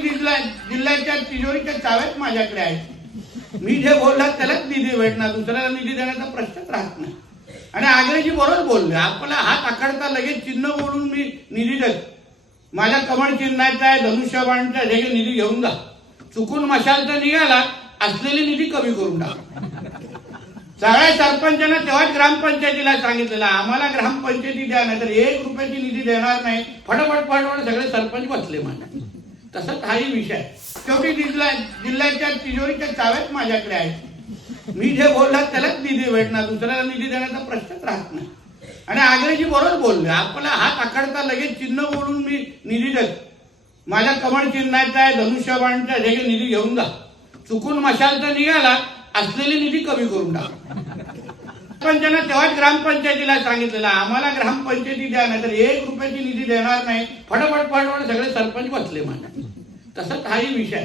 जिल्ह्याच्या तिजोरीच्या चाव्याच माझ्याकडे आहेत. मी जे बोलला त्यालाच निधी भेटणार, दुसऱ्याला निधी देण्याचा प्रश्नच राहत नाही. आणि आगळेजी बरोबर बोलले, आपला हात आखडता लगेच चिन्ह बोलून मी निधी देतो. माझ्या कमळ चिन्हाचा आहे, धनुष्यबाणचा हे निधी घेऊन जा. चुकून मशालचा निघाला असलेली निधी कमी करून टाका. सगळ्या सरपंचांना तेव्हाच ग्रामपंचायतीला सांगितलेलं आम्हाला ग्रामपंचायती द्या, नाही तर 1 रुपयाची निधी देणार नाही. फटाफट सगळे सरपंच बसले माझ्या. तसंच हाही विषय. शेवटी जिल्ह्याच्या तिजोरीच्या चाव्याच माझ्याकडे आहेत. मी जे बोलला त्यालाच निधी भेटणार, दुसऱ्याला निधी देण्याचा प्रश्नच राहत नाही. आणि आगळेजी बरोबर बोलले, आपला हात आखडता लगेच चिन्ह बोलून मी निधी देतो. माझ्या कमळ चिन्हाचा आहे, धनुष्यबाणचा हे निधी घेऊन जा. चुकून मशालचा निघाला असलेली निधी कमी करून टाका. सरपंचांना तेव्हाच ग्रामपंचायतीला सांगितलेलं आम्हाला ग्रामपंचायती द्या, नाही तर 1 रुपयाची निधी देणार नाही. फटाफट सगळे सरपंच बसले माझ्या. तसंच हाही विषय.